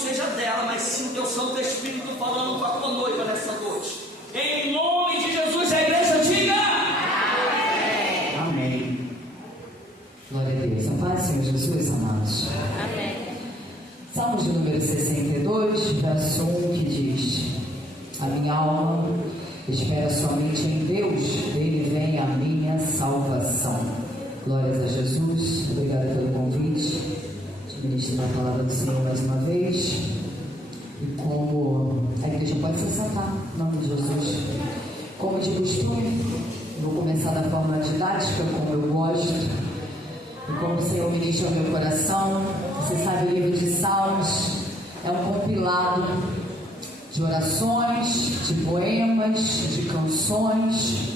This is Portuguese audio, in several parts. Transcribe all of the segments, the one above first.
seja dela, mas sim o teu Santo Espírito falando com a tua noiva nessa noite. Em nome de Jesus, a igreja diga amém. Amém. Glória a Deus. A paz, Senhor Jesus, amados. Amém. Salmos de número 62, verso 1, que diz: a minha alma espera somente em Deus, dele vem a minha salvação. Glórias a Jesus. Obrigada pelo convite de ministrar a palavra do Senhor mais uma vez. E como a igreja pode se sentar, em nome de Jesus. Como de costume, vou começar da forma didática, como eu gosto. E como o Senhor ministra ao meu coração. Você sabe, o livro de Salmos é um compilado de orações, de poemas, de canções,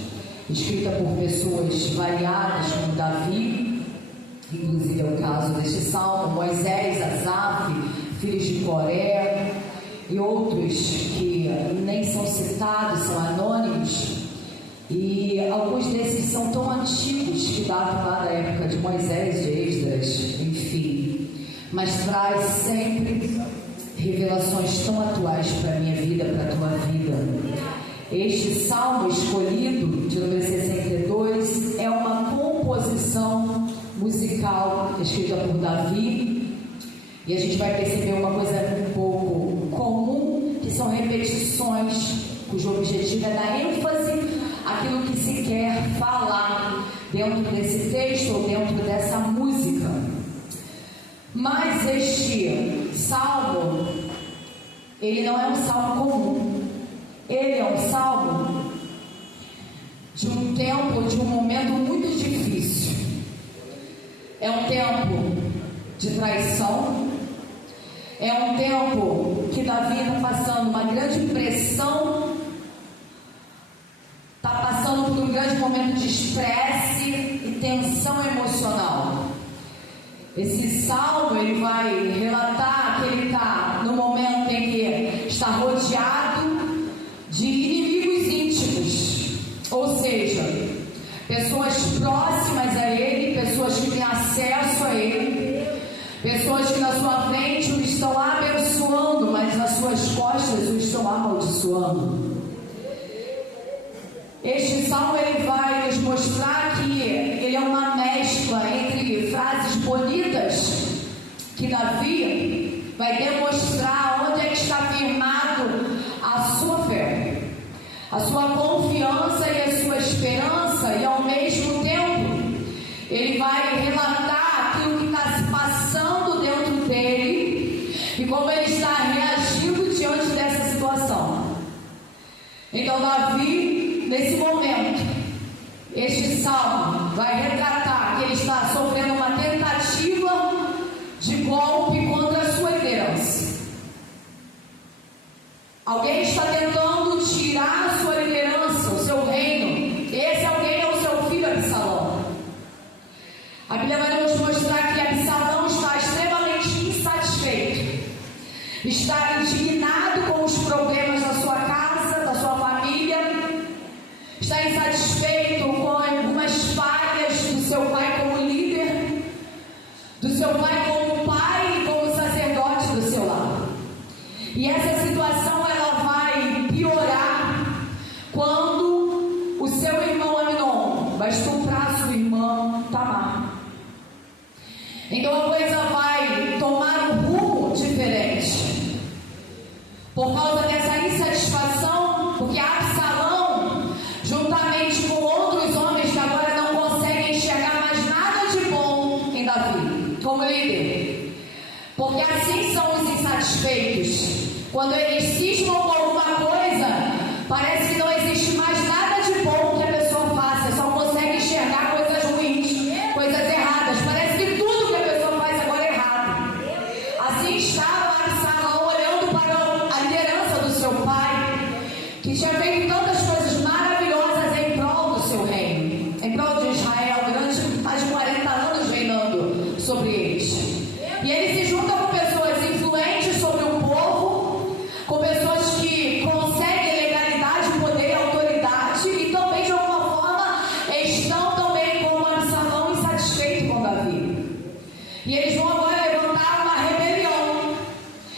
escrita por pessoas variadas, como Davi, inclusive é o caso deste salmo, Moisés, Asaf, filhos de Coré, e outros que nem são citados, são anônimos, e alguns desses são tão antigos que datam lá da época de Moisés, de Esdras, enfim, mas traz sempre revelações tão atuais para a minha vida, para a tua vida. Este salmo escolhido, de número 62, é uma composição musical escrita por Davi, e a gente vai perceber uma coisa um pouco comum, que são repetições, cujo objetivo é dar ênfase àquilo que se quer falar dentro desse texto ou dentro dessa música. Mas este salmo, ele não é um salmo comum. Ele é um salmo de um tempo, de um momento muito difícil. É um tempo de traição. É um tempo que Davi está passando uma grande pressão, está passando por um grande momento de estresse e tensão emocional. Esse salmo, ele vai relatar que ele está no momento em que está rodeado de inimigos íntimos, ou seja, pessoas próximas a ele, pessoas que têm acesso a ele, pessoas que na sua frente o estão abençoando, mas nas suas costas o estão amaldiçoando. Este salmo, ele vai nos mostrar que ele é uma mescla entre frases bonitas que Davi vai demonstrar onde é que está firmado a sua fé, a sua confiança e a sua esperança, e ao mesmo tempo ele vai relatar aquilo que está se passando dentro dele e como ele está reagindo diante dessa situação. Então Davi, nesse momento, este salmo vai retratar que ele está sofrendo uma tentativa de golpe contra a sua liderança. Alguém está tentando tirar a sua liderança, o seu reino. Esse alguém é o seu filho Absalão. A Bíblia vai nos mostrar que Absalão está extremamente insatisfeito, está indignado com os problemas da sua casa, da sua família, está insatisfeito com algumas falhas do seu pai como líder, do seu pai como pai e como sacerdote do seu lar. E essa situação ela vai piorar quando o seu irmão Amnon vai estuprar sua irmã Tamar. Então a coisa vai tomar um rumo diferente por causa dessa insatisfação, porque Absalão, juntamente com outros homens que agora não conseguem enxergar mais nada de bom em Davi como líder, porque assim são os insatisfeitos. Quando eles cismam com alguma coisa, parece que não existe mais nada de bom que a pessoa faça, só consegue enxergar coisas ruins, coisas erradas. Parece que tudo que a pessoa faz agora é errado. Assim estava Absalão olhando para a liderança do seu pai, que tinha feito tantas coisas maravilhosas em prol do seu reino, em prol de Israel, durante mais de 40 anos reinando sobre eles. E ele se junta com pessoas influentes sobre o povo, com pessoas que conseguem legalidade e poder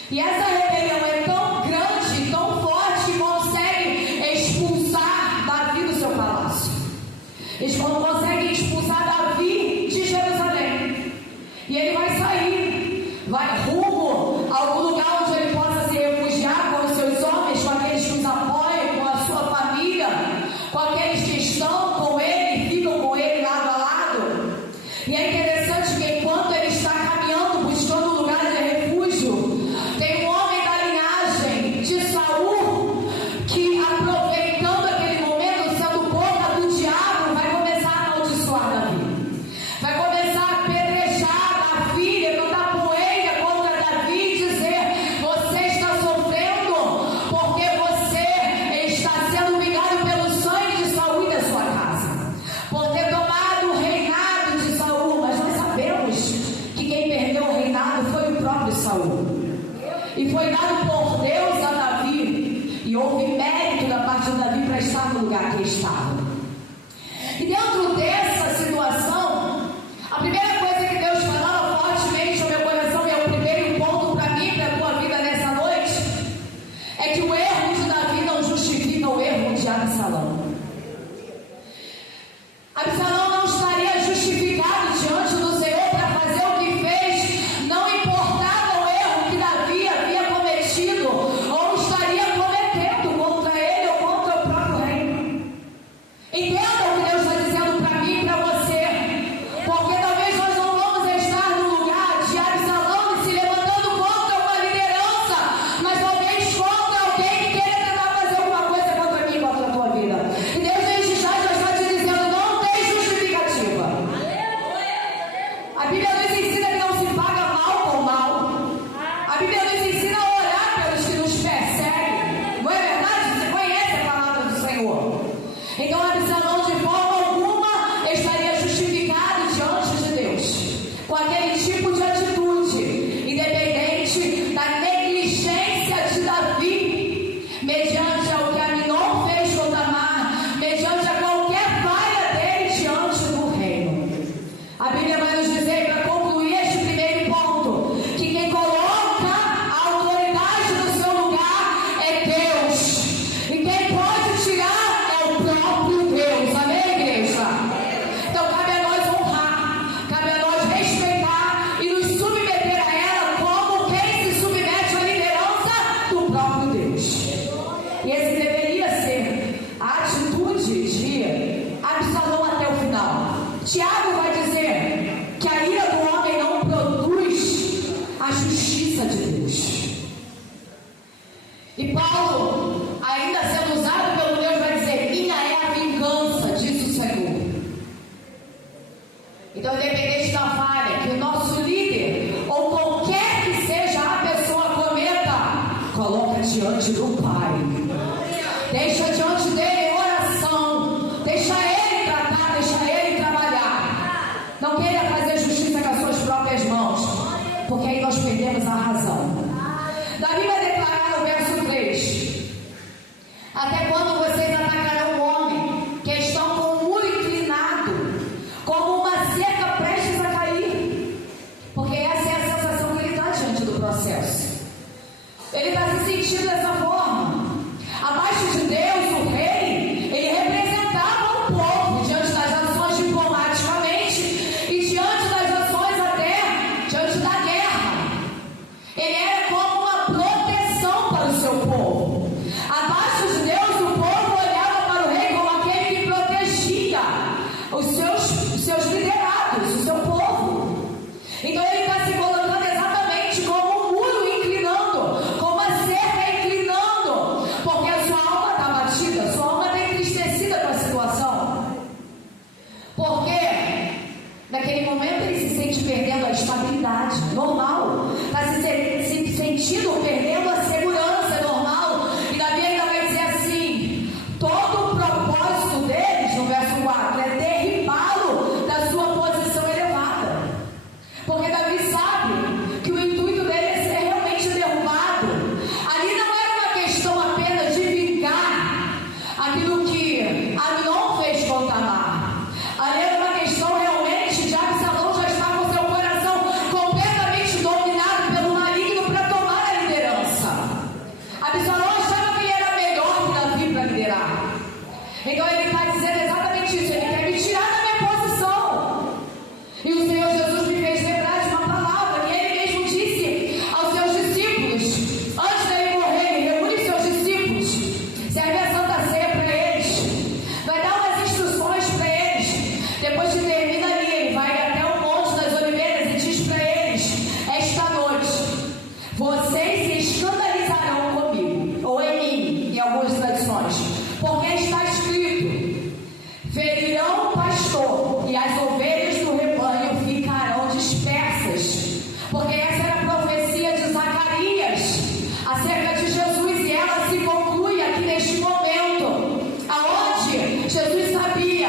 E essa rebelião é tão grande, tão forte, que consegue expulsar Davi do seu palácio. Eles conseguem expulsar Davi de Jerusalém. E ele vai sair, vai rumo a algum lugar onde ele possa se refugiar com os seus homens, com aqueles que os apoiam, com a sua família, com aqueles que estão com ele e ficam com ele lado a lado. E é interessante que enquanto ele está caminhando, buscando um lugar de refúgio, tem um homem da linhagem de Saul que, aproveitando aquele momento, sendo boca do diabo, vai começar a amaldiçoar Davi. Vai começar a apedrejar Davi, levantar poeira contra Davi e dizer: você está sofrendo porque você está sendo vingado pelo sangue de Saul e da sua casa, por ter tomado o reinado de Saul. Mas nós sabemos que quem perdeu o reinado foi o próprio Saul. E foi dado por Deus a Davi, e houve mérito da parte de Davi para estar no lugar que estava. E dentro dessa situação, a primeira coisa que Deus falava fortemente ao meu coração, e é o primeiro ponto para mim, para a tua vida nessa noite, é que o erro de Davi não justifica o erro de Absalão. Absalão não estaria justificado diante do Senhor para fazer o que fez, não importava o erro que Davi havia cometido ou estaria cometendo contra ele ou contra o próprio reino. Entenda o que Deus está dizendo para mim e para você, porque talvez nós não vamos estar no lugar de Absalão se levantando contra uma liderança, mas talvez contra alguém que queira tentar fazer alguma coisa contra mim, contra a tua vida. E Deus neste instante já está te dizendo: não tem justificativa. A Bíblia nos ensina que não se paga mal com mal. A Bíblia nos ensina a orar pelos que nos perseguem. Não é verdade? Você conhece a palavra do Senhor. Então Absalão de forma alguma estaria justificado diante de Deus com aquele tipo de atitude, independente da negligência de Davi, mediante ao que Aminon fez com Tamar, mediante a qualquer falha dele diante do reino. A Bíblia vai nos dizer, para concluir este primeiro ponto, que quem coloca a autoridade no seu lugar é Deus. E quem pode tirar é o próprio Deus. Amém, igreja? Então cabe a nós honrar, cabe a nós respeitar e nos submeter a ela como quem se submete à liderança do próprio Deus. E esse deveria ser a atitude de Absalão até o final. Tiago vai dizer que a ira do homem não produz a justiça de Deus. E Paulo, ainda sendo usado pelo Deus, vai dizer: minha é a vingança, diz o Senhor. Então, independente da falha que o nosso líder ou qualquer que seja a pessoa cometa, coloca diante do Pai. Deixa diante dele em oração. Deixa ele tratar, deixa ele trabalhar. Não queira fazer justiça com as suas próprias mãos, porque aí nós perdemos a razão. Davi vai declarar no verso 3: até quando vocês atacarão o homem que estão com o muro inclinado, como uma cerca prestes a cair? Porque essa é a sensação que ele está diante do processo. Ele está se sentindo dessa forma. Abaixo de Deus, o rei, ele representava o povo diante das ações diplomaticamente e diante das ações até diante da guerra. Ele era como uma proteção para o seu povo. Abaixo de Deus, o povo olhava para o rei como aquele que protegia os seus liderados, o seu povo. Então ele está se colocando exatamente como um muro inclinando, como a cerca inclinando, porque a sua alma está batida, a sua alma está entristecida com a situação. Porque naquele momento ele se sente perdendo a estabilidade, normal. Está se sentindo perdendo a segurança, normal. E Davi ainda vai dizer assim: todo o propósito deles, no verso 4, é derribá-lo da sua posição elevada. Porque Davi sabe que o intuito dele é ser realmente derrubado. Ali não era uma questão apenas de vingar aquilo que Aminon fez com Tamar. Ali era uma questão realmente de Absalão já estar com seu coração completamente dominado pelo maligno para tomar a liderança. vocês se escandalizarão comigo, ou em mim, em algumas tradições, porque está escrito: ferirão o pastor e as ovelhas do rebanho ficarão dispersas. Porque essa era a profecia de Zacarias acerca de Jesus, e ela se conclui aqui neste momento, aonde Jesus sabia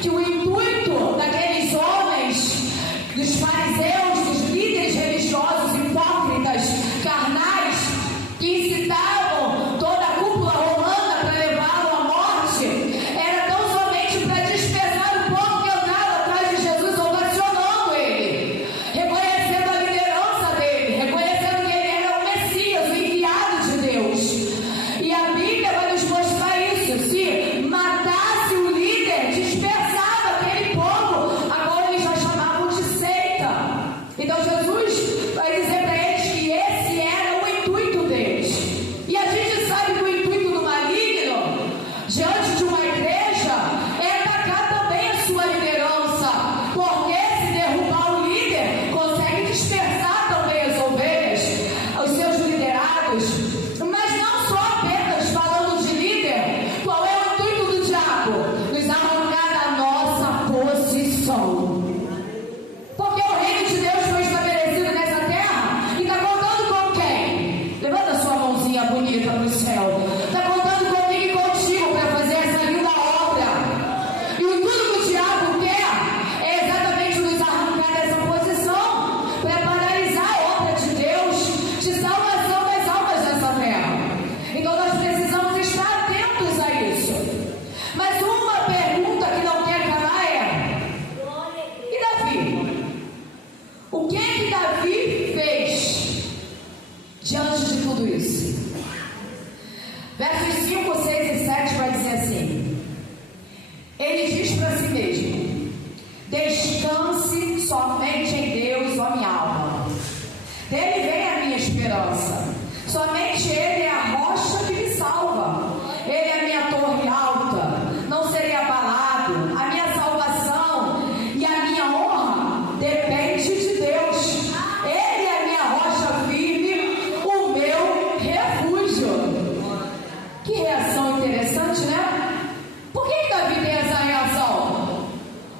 que o intuito daqueles homens, dos fariseus, dos líderes religiosos hipócritas, carnais, que incitavam toda a cúpula romana para levá-lo à morte, era tão somente para dispersar o povo que andava atrás de Jesus, ovacionando ele, reconhecendo a liderança dele, reconhecendo que ele era o Messias, o enviado de Deus. E a Bíblia vai nos mostrar isso: se matasse o líder, dispersava aquele povo, agora eles já chamavam de seita. Então Jesus vai dizer para eles que esse era o intuito deles. E a gente sabe que o intuito do maligno, diante de uma igreja, é atacar também a sua liderança, porque se derrubar o líder, consegue dispersar também as ovelhas, os seus liderados. Mas não só apenas falando de líder. Qual é o intuito do diabo? Nos arrancar da nossa posição. Porque o reino de Deus foi estabelecido nessa terra, e está contando com quem? Levanta a sua mãozinha bonita para o céu. Está contando comigo e contigo para fazer essa linda obra. E o tudo que o diabo quer é exatamente nos arrancar dessa posição, para paralisar a obra de Deus de salvação das almas dessa terra. Então nós precisamos estar atentos a isso. Mas uma pergunta que não quer calar é: e Davi? O que Davi fez diante de tudo isso? Versos 5, 6 e 7 vai dizer assim: ele diz para si mesmo: descanse somente em Deus, ó minha alma. Dele vem a minha esperança. Somente Ele é a rocha que me salva. Ele é a minha torre alta, não serei abalado. A minha salvação e a minha honra depende de Deus. Ele é a minha rocha firme, o meu refúgio. Que reação interessante, né? Por que Davi tem essa reação?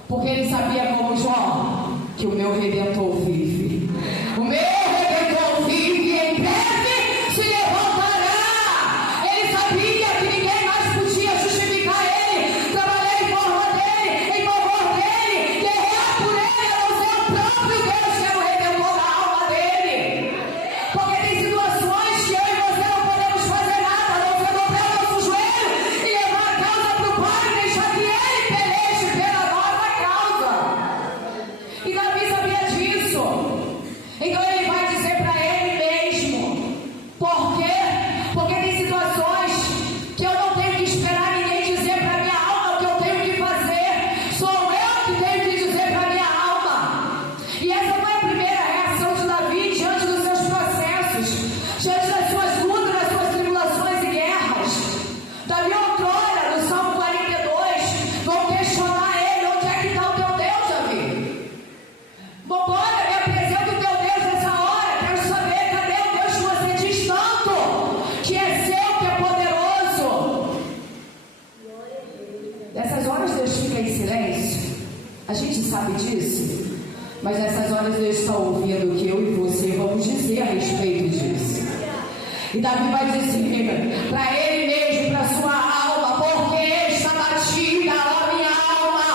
Porque ele sabia, como João, que o meu Redentor vive. O meu Redentor vive, e em breve se levantará. Ele sabia que ninguém mais podia justificar ele, trabalhar em forma dele, em favor dele, guerrear por ele, a não ser o próprio Deus, que é o Redentor da alma dele. Porque tem situações que eu e você não podemos fazer nada, a não ser dobrar o nosso joelho e levar a causa para o Pai e deixar que ele peleje pela nossa causa. E Davi sabia disso. Então ele vai dizer para ele mesmo: por quê? Porque tem situações que eu não tenho que esperar ninguém dizer para minha alma o que eu tenho que fazer. Sou eu que tenho que dizer para minha alma. E essa foi a primeira reação de Davi diante dos seus processos, diante das suas lutas, das suas tribulações e guerras. Davi outrora, no Salmo 42, vão questionar ele: onde é que está o teu Deus, Davi? Vambora, me apresenta o teu Deus nessa hora. Quero saber, cadê o Deus que você diz tanto que é seu, que é poderoso? Nessas horas Deus fica em silêncio. A gente sabe disso. Mas nessas horas Deus está ouvindo o que eu e você vamos dizer a respeito disso. E Davi vai dizer para ele mesmo, para sua alma: por que está batida, ó minha alma?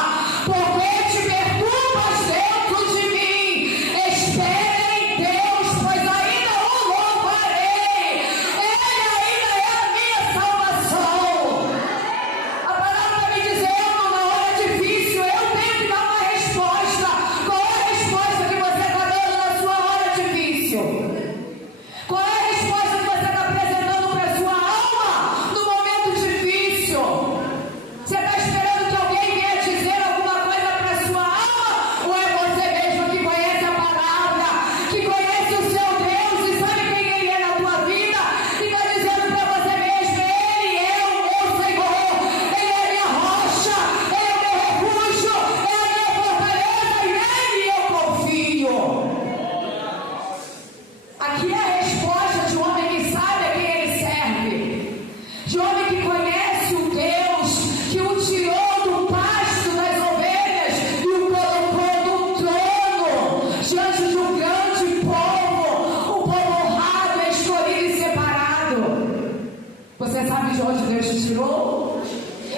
Por que te perturbas dentro de mim? Espere em Deus, pois ainda o louvarei. Ele ainda é a minha salvação. A palavra está me dizendo, na hora difícil, eu tenho que dar uma resposta. Qual é a resposta que você está dando na sua hora difícil? Qual é a resposta que você está apresentando para a sua alma no momento difícil? Você está esperando que alguém venha dizer alguma coisa para a sua alma? Ou é você mesmo que conhece a palavra, que conhece o seu Deus e sabe quem Ele é na tua vida, e está dizendo para você mesmo: Ele é o meu Senhor, Ele é a minha rocha, Ele é o meu refúgio, é a minha fortaleza, e nele eu confio. Aqui é a resposta sabe de onde Deus te tirou?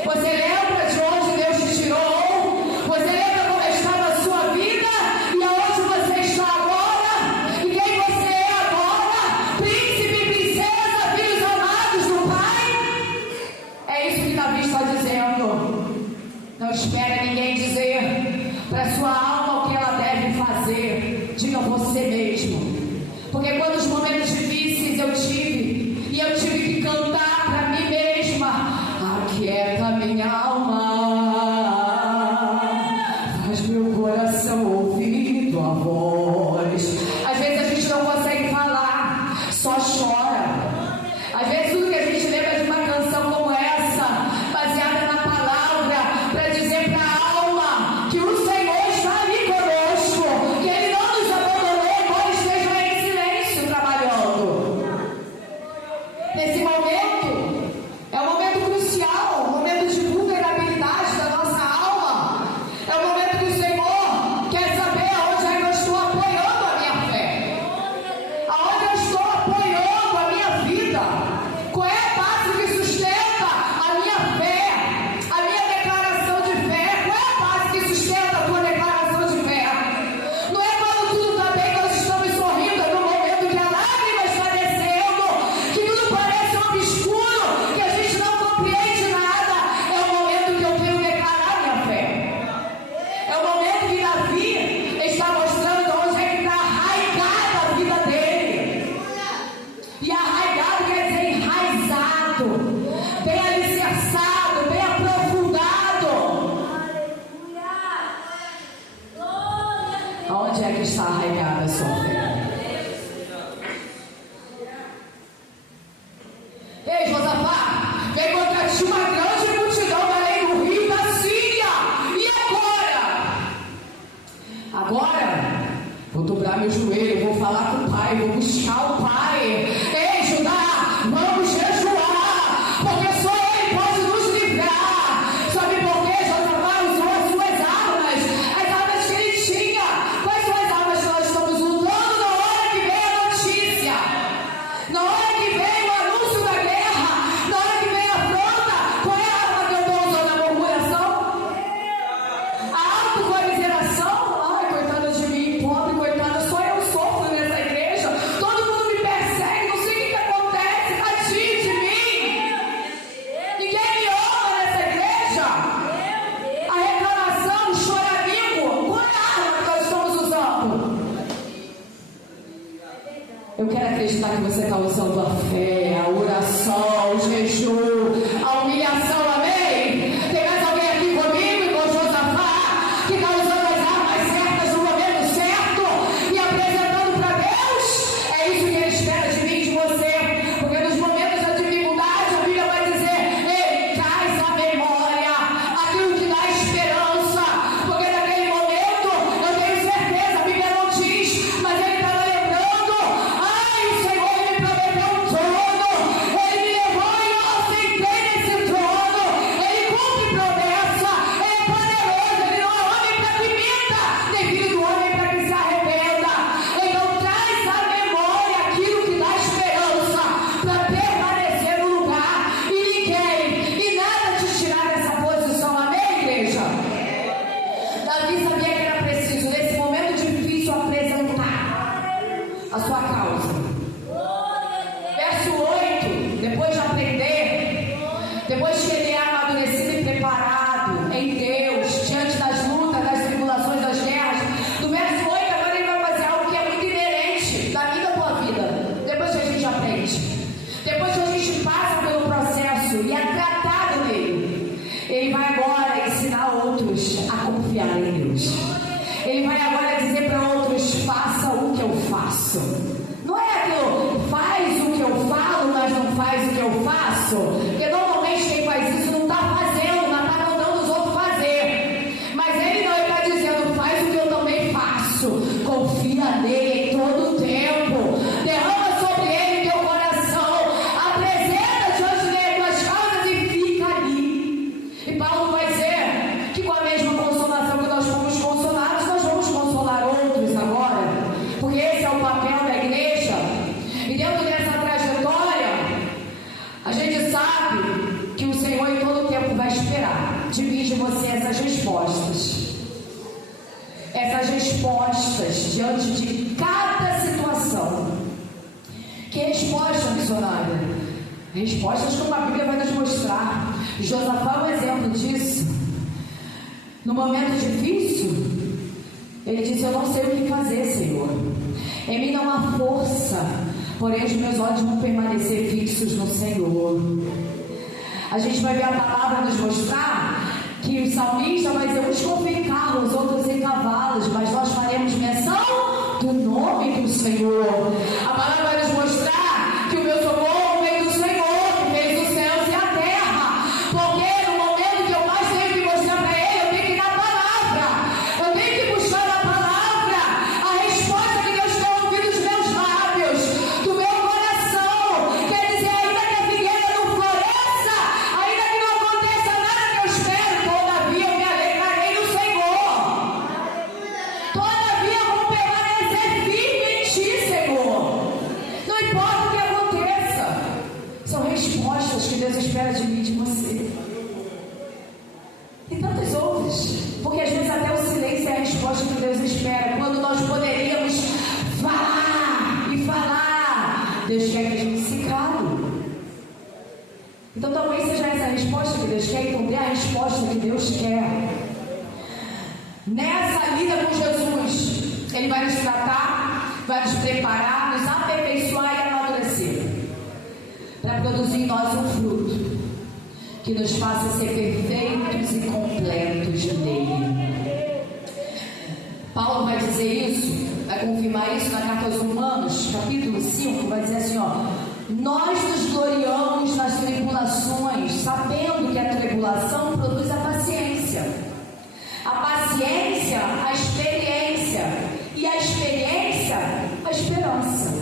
Você lembra de onde Deus te tirou? Você lembra como estava a sua vida e aonde você está agora? E quem você é agora? Príncipe e princesa, filhos amados do Pai? É isso que Davi está dizendo. Não espere ninguém dizer para sua alma o que ela deve fazer. Diga você mesmo. Porque quando os momentos difíceis eu tive, e eu tive que cantar para mim mesma: aquieta minha alma, faz meu coração ouvir tua voz. Às vezes a gente não consegue falar, só chora. Às vezes tudo que a gente lembra de uma canção como essa, baseada na palavra, para dizer para a alma que o Senhor está ali conosco, que Ele não nos abandonou, embora esteja em silêncio trabalhando. Nesse momento, é um momento crucial, um momento de vulnerabilidade da nossa alma. É um momento que o Senhor quer saber aonde é que eu estou apoiando a minha fé, aonde eu estou apoiando a minha vida, qual é a base que sustenta a minha fé, a minha declaração de fé, qual é a base que sustenta a tua declaração de fé. Não é quando tudo está bem, nós estamos sorrindo, é no momento que a lágrima está descendo, que tudo parece um obscuro, que a gente não compreende nada. É o momento que eu quero declarar minha fé. É o momento que Davi está mostrando onde é que está arraigada a vida dele. E arraigado quer dizer enraizado, bem alicerçado, bem aprofundado. Aonde é que está arraigada a sua fé? Ei, Josafá, vem contra ti uma grande multidão além do rio da Síria. E agora? Agora, vou dobrar meu joelho, vou falar com o Pai, vou buscar o Pai. Ei, Judá, vamos jejuar, porque só Ele pode nos livrar. Sabe por quê? Josafá usou as suas armas, as armas que ele tinha. Quais são as armas que nós estamos usando na hora que vem a notícia? Na hora que vem o anúncio da guerra, na hora que vem a afronta, qual é a arma que eu estou usando? A murmuração? A autocomiseração? Ai, coitada de mim, pobre, coitada, só eu sofro nessa igreja. Todo mundo me persegue, não sei o que acontece, tadinho de mim. Ninguém me ama nessa igreja. A reclamação, o choramingo, qual é a arma que nós estamos usando? Eu quero acreditar que você está usando a fé, a oração, o jejum, a humilhação, amém? Tem mais alguém aqui comigo e com Josafá que está usando as armas certas no momento certo e apresentando para Deus? É isso que Ele espera de mim e de você, porque nos momentos da dificuldade a Bíblia vai dizer: ei, traz à memória aquilo que dá esperança, porque naquele momento eu tenho certeza, a Bíblia não diz, mas Ele estava lembrando: ai, o Senhor me prometeu um trono, Ele me levou e eu sentei nesse trono, Ele cumpre promessa, Ele é poderoso, Ele não é homem para que minta, nem filho do homem para que se arrependa. Então traz à memória aquilo que dá esperança para permanecer no lugar e ninguém e nada te tirar dessa posição, amém, igreja? Davi sabia que era preciso nesse momento difícil apresentar a sua causa. Verso 8, depois de aprender, depois que ele é amadurecido e preparado em Deus, diante das lutas, das tribulações, das guerras, do verso 8 agora ele vai fazer algo que é muito inerente da minha e da tua vida. Depois que a gente aprende, depois que a gente passa pelo processo e é tratado nele, ele vai agora ensinar outros a confiar em Deus. Ele vai agora dizer para outros: faça o que eu faço. Não é aquilo, faz o que eu falo, mas não faz o que eu faço. Porque normalmente quem faz isso não está fazendo, mas está mandando os outros fazer. Mas ele não, ele está dizendo: faz o que eu também faço. Confia nele em todo o tempo. Derrama sobre ele teu coração. Apresenta diante dele tuas causas e fica ali. E Paulo vai dizer que com a mesma consolação que nós fomos consolados, nós vamos consolar outros agora. Porque esse é o papel da igreja. E dentro dessa trajetória, a gente sabe essas respostas. Essas respostas diante de cada situação. Que resposta, missionária? Respostas como a Bíblia vai nos mostrar. Josafá é um exemplo disso. No momento difícil, ele disse: eu não sei o que fazer, Senhor. Em mim não há força, porém os meus olhos vão permanecer fixos no Senhor. A gente vai ver a palavra nos mostrar que o salmista vai dizer: uns confiam em carros, outros em cavalos, mas nós faremos menção do nome do Senhor. A palavra vai nos mostrar que o meu socorro vem do Senhor, que fez os céus e a terra. Porque no momento que eu mais tenho que mostrar para Ele, eu tenho que ir na palavra. Eu tenho que buscar na palavra a resposta que Deus quer ouvir dos meus lábios, do meu coração. Quer dizer, ainda que a figueira não floresça, ainda que não aconteça nada que eu espero, todavia eu me alegrarei no Senhor. Todavia eu vou permanecer firme em Ti, Senhor. Não importa o que aconteça. São respostas que Deus espera de mim e de você. E tantas outras. Porque às vezes até o silêncio é a resposta que Deus espera. Quando nós poderíamos falar e falar, Deus quer que a gente se cale. Então talvez seja essa a resposta que Deus quer. Então dê a resposta que Deus quer. Nessa lida com Jesus, Ele vai nos tratar, vai nos preparar, nos aperfeiçoar e amadurecer, para produzir em nós um fruto que nos faça ser perfeitos e completos nele. Paulo vai dizer isso, vai confirmar isso na carta aos Romanos, capítulo 5, vai dizer assim, ó: nós nos gloriamos nas tribulações, sabendo que a tribulação produz a paciência, a paciência, a experiência, e a experiência, a esperança.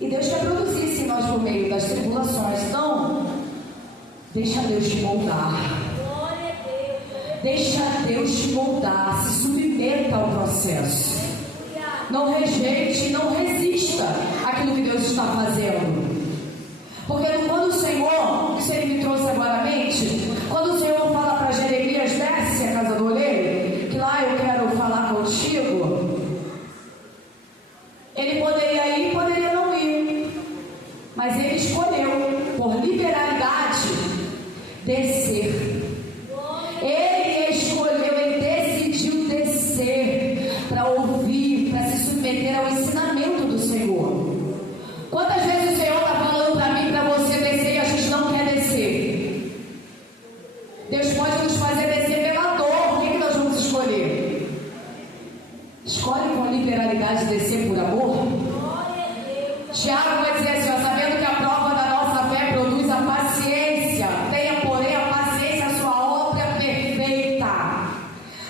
E Deus quer produzir isso em nós por meio das tribulações. Então, deixa Deus te moldar. Deixa Deus te moldar. Se submeta ao processo. Não rejeite, não resista àquilo que Deus está fazendo. Porque quando o Senhor, isso Ele me trouxe agora à mente, quando o Senhor fala para Jeremias: desce a casa do oleiro, que lá eu quero falar contigo, ele poderia ir, poderia não ir, mas ele escolheu, por liberalidade, descer. Ele escolheu, ele decidiu descer para ouvir, para se submeter ao ensinamento do Senhor. Quantas vezes o Senhor está falando para mim, para você descer, e a gente não quer descer? Deus pode nos fazer descer pela dor. O que nós vamos escolher? Escolhe com liberalidade descer por amor? Tiago vai dizer assim, ó: sabendo que a prova da nossa fé produz a paciência, tenha porém a paciência a sua obra perfeita,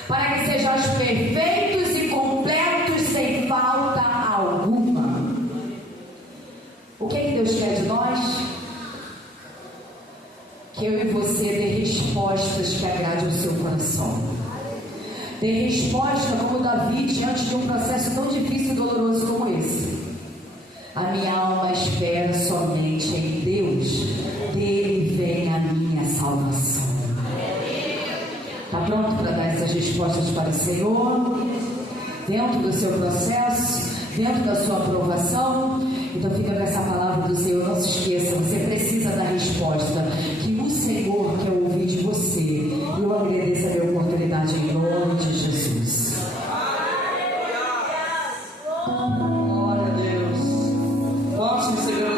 para que sejais perfeitos e completos sem falta alguma. O que Deus quer de nós? Que eu e você dê respostas que agradem o seu coração. Dê resposta como Davi diante de um processo tão difícil e doloroso como esse. A minha alma espera somente em Deus, dele vem a minha salvação. Está pronto para dar essas respostas para o Senhor? Dentro do seu processo, dentro da sua aprovação? Então fica com essa palavra do Senhor. Não se esqueça, você precisa dar resposta que o Senhor quer ouvir de você. Eu agradeço a minha oportunidade em nome de Jesus. Glória a Deus. Posso receber